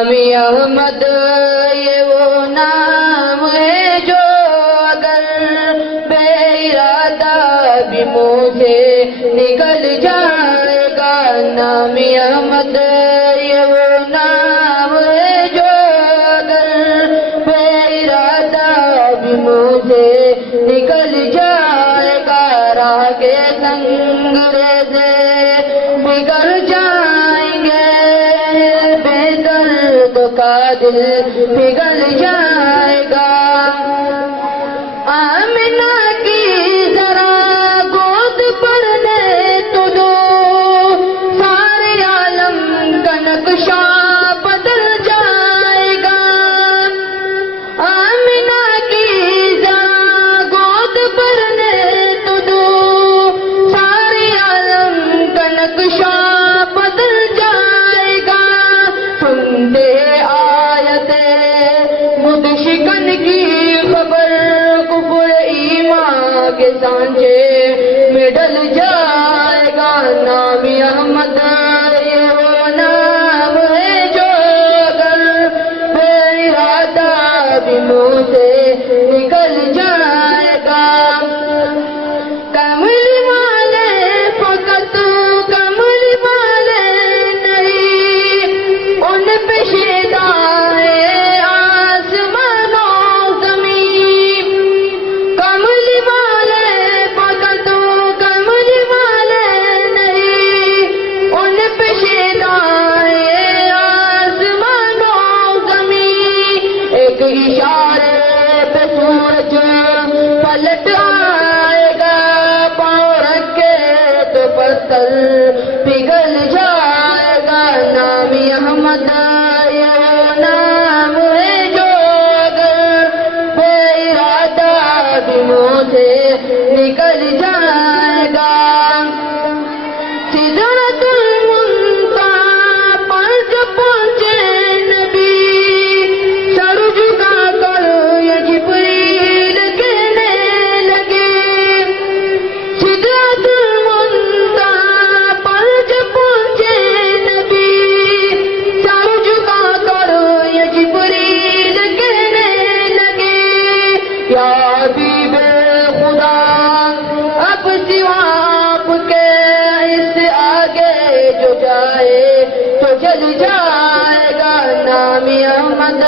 نام احمد یہ وہ نام ہے جو اگر بے ارادہ بھی منہ سے نکل جائے گا. نام احمد یہ وہ نام ہے جو اگر بے ارادہ بھی منہ سے نکل جائے گا. راہ کے سنگ ریزے بگڑ جائیں گے, بے درد کا دل پگھل جائے گا. آمنہ کی ذرا گود پر لے تو دو, سارے عالم کا نقشہ بدل جائے گا. آمنہ کی ذرا گود پر لے تو دو, سارے عالم کا نقشہ بدل جائے گا. سنتے آیت مدشکن کی خبر, کفر ایمان کے سانچے میں ڈل جائے گا. نام احمد یہ وہ نام ہے جو اگر بے ارادہ بھی منہ سے نکل جائے گا. کمل والے فقط کمل والے نہیں, ان پہ شیدا ہے آسمان و زمین. کمل والے فقط کمل والے نہیں, ان پہ شیدا ہے آسمان و زمین. ایک اشارے پہ سورج پلٹ آئے گا, پاؤں رکھے تو پتھر پگھل جائے گا. نام احمد یہ وہ نام ہے جو اگر بے ارادہ بھی منہ سے نکل جائے گا. سدرۃ المنتہا پر جب پہنچے نبی, سر جھکا کر یہ جبریل کہنے لگے. سدرۃ المنتہا پر جب پہنچے نبی, سر جھکا کر یہ جبریل کہنے لگے. یا حبیب خدا اب سوا آپ کے اس سے آگے جو جائے تو چل جائے گا. نام احمد